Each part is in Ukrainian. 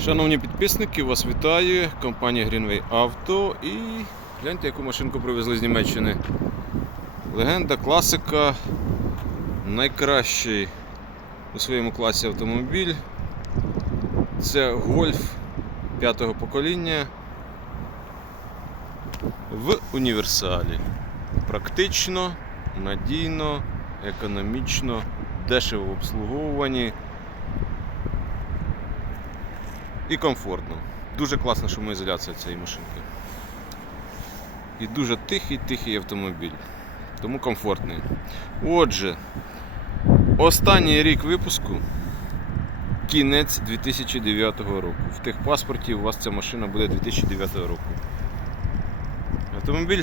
Шановні підписники, вас вітає компанія Greenway Auto і гляньте, яку машинку привезли з Німеччини. Легенда, класика, найкращий у своєму класі автомобіль. Це Гольф п'ятого покоління в універсалі. Практично, надійно, економічно, дешево в обслуговуванні і комфортно. Дуже класна шумоізоляція цієї машинки. І дуже тихий тихий автомобіль. Тому комфортний. Отже, останній рік випуску кінець 2009 року. В техпаспорті у вас ця машина буде 2009 року. Автомобіль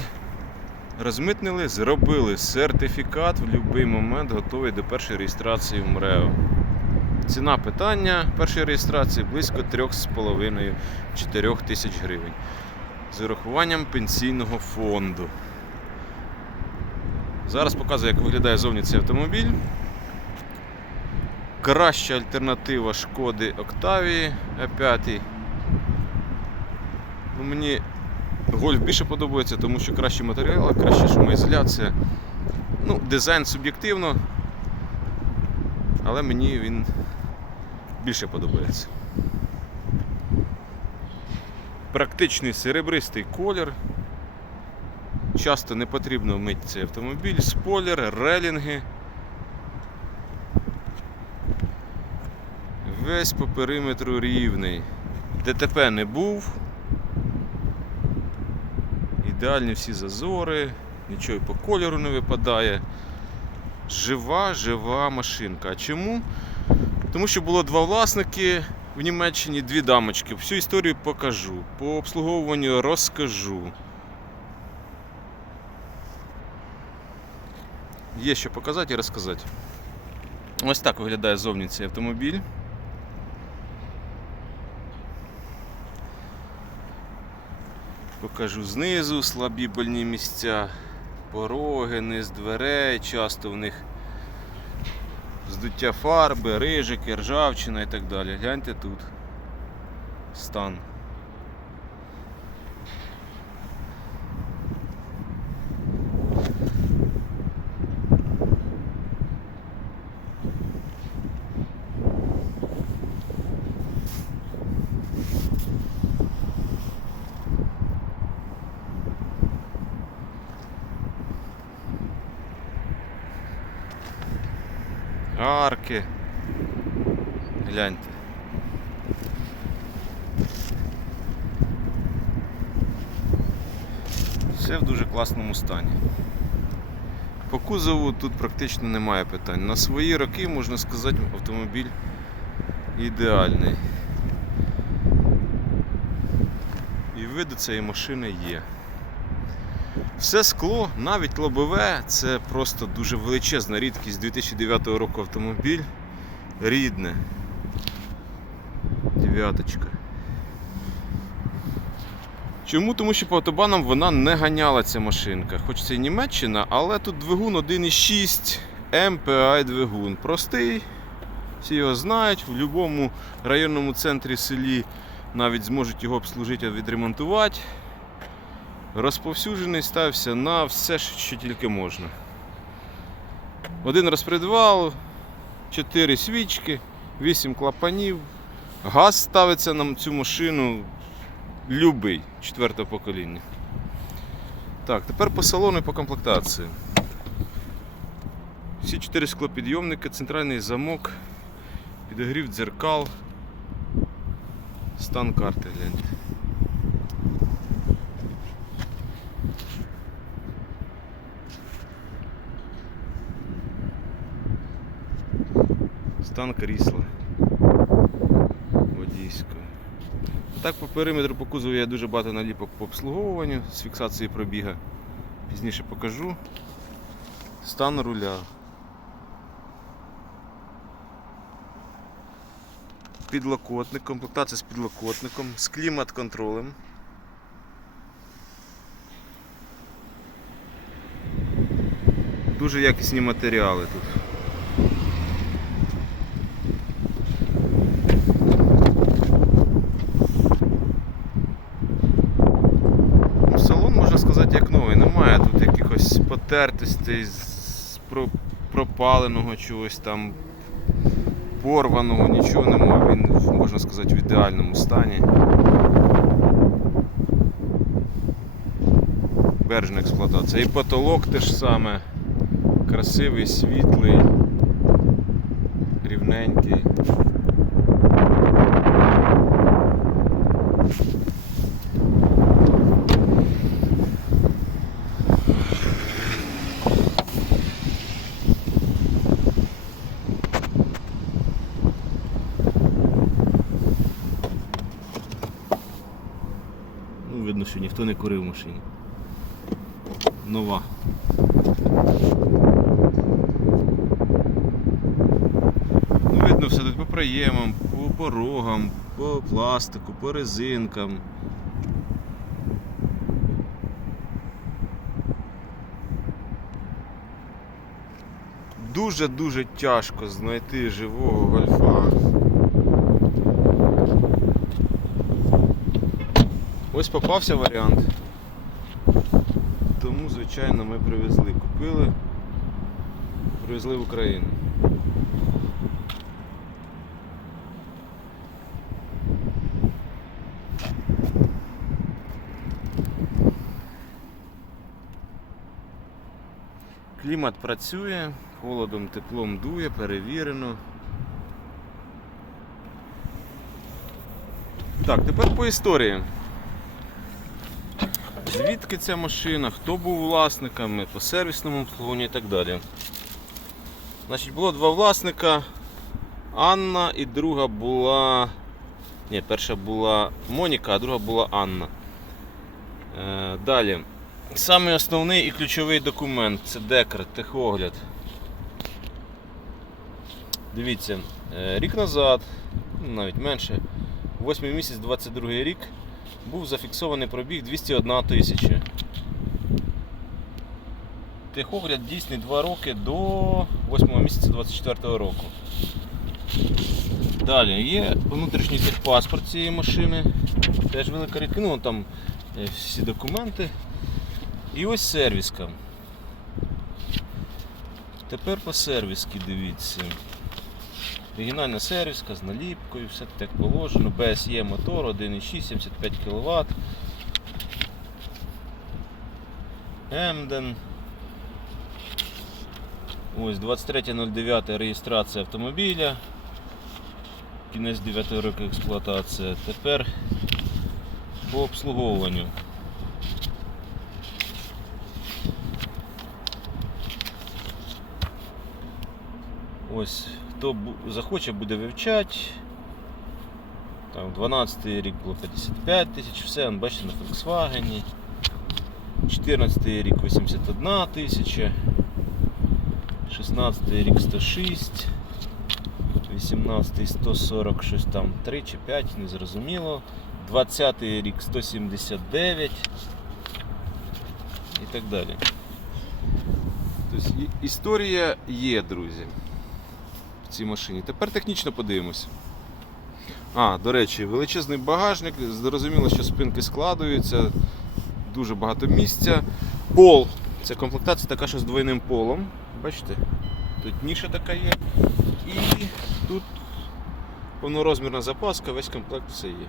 розмитнили, зробили сертифікат в будь-який момент готовий до першої реєстрації в МРЕО. Ціна питання першої реєстрації близько 3,5-4 тисяч гривень з урахуванням пенсійного фонду. Зараз показую, як виглядає зовні цей автомобіль. Краща альтернатива шкоди Октавії А5. Ну, мені гольф більше подобається, тому що кращі матеріали, краща шумоізоляція. Ну, дизайн суб'єктивно, але мені він більше подобається. Практичний серебристий колір. Часто не потрібно мити цей автомобіль, спойлер, релінги. Весь по периметру рівний. ДТП не був. Ідеальні всі зазори, нічого і по кольору не випадає. Жива, жива машинка. А чому? Тому що було два власники в Німеччині, дві дамочки. Всю історію покажу. По обслуговуванню розкажу. Є що показати і розказати. Ось так виглядає зовні цей автомобіль. Покажу знизу слабі больні місця, пороги, низ дверей, часто в них здуття фарби, рижики, ржавчина і так далі. Гляньте тут стан. Арки. Гляньте. Все в дуже класному стані. По кузову тут практично немає питань. На свої роки, можна сказати, автомобіль ідеальний. І види цієї машини є. Все скло, навіть лобове, це просто дуже величезна рідкість 2009 року автомобіль. Рідне. Дев'яточка. Чому? Тому що по автобанам вона не ганяла ця машинка. Хоч це і Німеччина, але тут двигун 1,6 MPI двигун. Простий, всі його знають, в будь-якому районному центрі селі навіть зможуть його обслужити відремонтувати. Розповсюджений стався на все, що тільки можна. Один розпредвал, 4 свічки, 8 клапанів. Газ ставиться на цю машину любий четвертого покоління. Так, тепер по салону і по комплектації. Всі 4 склопідйомники, центральний замок, підогрів дзеркал, стан карти гляньте. Стан крісла водійського. Так, по периметру по кузову я дуже багато наліпок по обслуговуванню з фіксації пробіга. Пізніше покажу. Стан руля. Підлокотник, комплектація з підлокотником, з клімат-контролем. Дуже якісні матеріали тут. Потертостей, з пропаленого чогось там, порваного, нічого нема. Він, можна сказати, в ідеальному стані. Бережна експлуатація. І потолок теж саме. Красивий, світлий, рівненький. Ну, видно, що ніхто не курив в машині. Нова. Ну, видно все тут по проємам, по порогам, по пластику, по резинкам. Дуже-дуже тяжко знайти живого гольфа. Ось попався варіант. Тому, звичайно, ми привезли. Купили, привезли в Україну. Клімат працює, холодом, теплом дує, перевірено. Так, тепер по історії. Звідки ця машина, хто був власниками, по сервісному обслуговуванню і так далі. Значить, було два власника. Анна і друга була. Ні, перша була Моніка, а друга була Анна. Е, далі. Самий основний і ключовий документ це декрет, техогляд. Дивіться, е, рік назад, ну, навіть менше, 8 місяць 22 рік, був зафіксований пробіг 201 тисяча. Техогляд дійсний 2 роки до 8 місяця 24 року. Далі є внутрішній техпаспорт цієї машини. Теж велика рідка, ну там е, всі документи. І ось сервіска. Тепер по сервіски дивіться. Оригінальна сервіска з наліпкою, все так положено. BSE мотор 1,6, 75 кВт. Емден. Ось 23.09 реєстрація автомобіля. Кінець 9 року експлуатація. Тепер по обслуговуванню. Ось, хто захоче, буде вивчати. Там 12 рік було 55 тисяч, все, он, бачите, на Volkswagen. 14 й рік 81 тисяча. 16 й рік 106. 18 й 140 щось там 3 чи 5, незрозуміло. 20 й рік 179 і так далі. Тобто історія є, друзі, цій машині. Тепер технічно подивимося. А, до речі, величезний багажник, зрозуміло, що спинки складуються, дуже багато місця. Пол. Це комплектація така, що з двойним полом. Бачите? Тут ніша така є. І тут повнорозмірна запаска, весь комплект все є.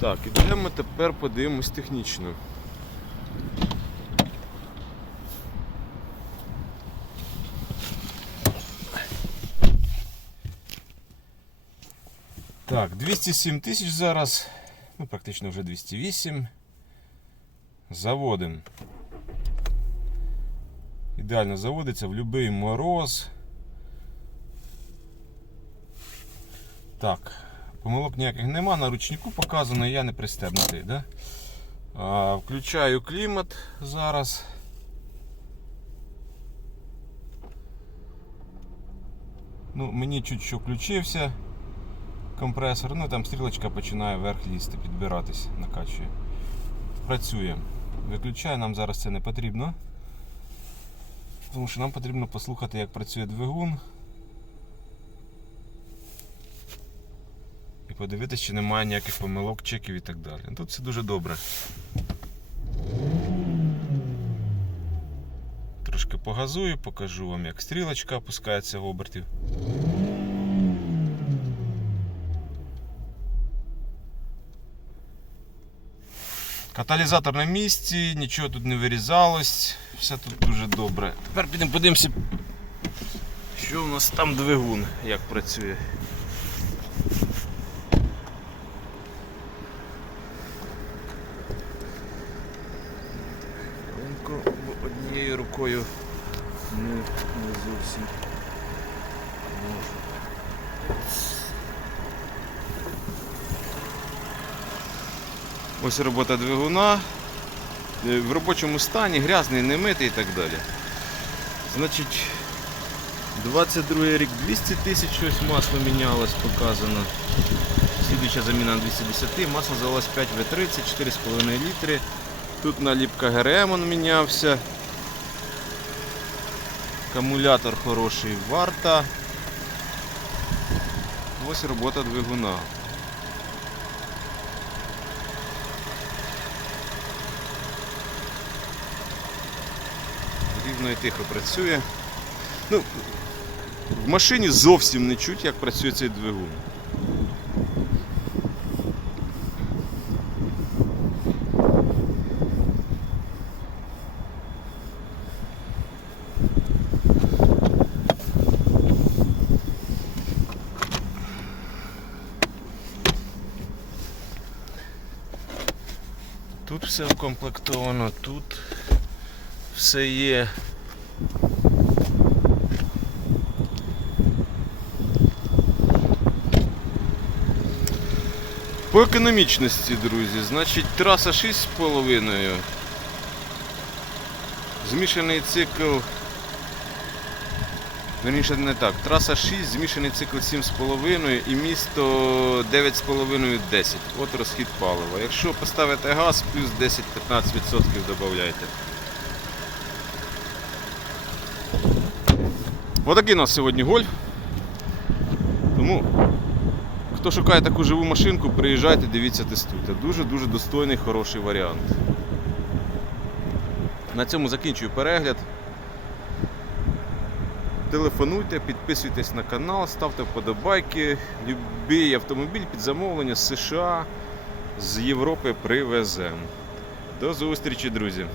Так, ідемо тепер подивимось технічно. Так, 207 тисяч зараз, ну практично вже 208. Заводимо. Ідеально заводиться в будь-який мороз. Так, помилок ніяких нема, на ручнику показано, я не пристебнутий. Да? А, включаю клімат зараз. Ну, мені чуть що включився компресор, ну там стрілочка починає вверх лізти, підбиратись, накачує. Працює. Виключаю, нам зараз це не потрібно. Тому що нам потрібно послухати, як працює двигун. І подивитися, чи немає ніяких помилок, чеків і так далі. Тут все дуже добре. Трошки погазую, покажу вам, як стрілочка опускається в обертів. Каталізатор на місці, нічого тут не вирізалось, все тут дуже добре. Тепер підемо подивимося, що у нас там двигун, як працює. Однією рукою не, не зовсім можу. Ось робота двигуна. Е, В робочому стані, грязний, не митий і так далі. Значить, 22 рік 200 тисяч щось масло мінялось, показано. Слідуюча заміна на 210, масло залилось 5 В30, 4,5 літри. Тут наліпка ГРМ он мінявся. Акумулятор хороший, варта. Ось робота двигуна. Рівно і тихо працює. Ну, в машині зовсім не чуть, як працює цей двигун. Тут все укомплектовано, тут все є. По економічності, друзі, значить траса 6,5. Змішаний цикл. Верніше не так. Траса 6, змішаний цикл 7,5 і місто 9,5-10. От розхід палива. Якщо поставите газ, плюс 10-15% додавайте. Отакий у нас сьогодні гольф. Тому, хто шукає таку живу машинку, приїжджайте, дивіться, тестуйте. Дуже-дуже достойний, хороший варіант. На цьому закінчую перегляд. Телефонуйте, підписуйтесь на канал, ставте вподобайки. Любий автомобіль під замовлення з США, з Європи привеземо. До зустрічі, друзі!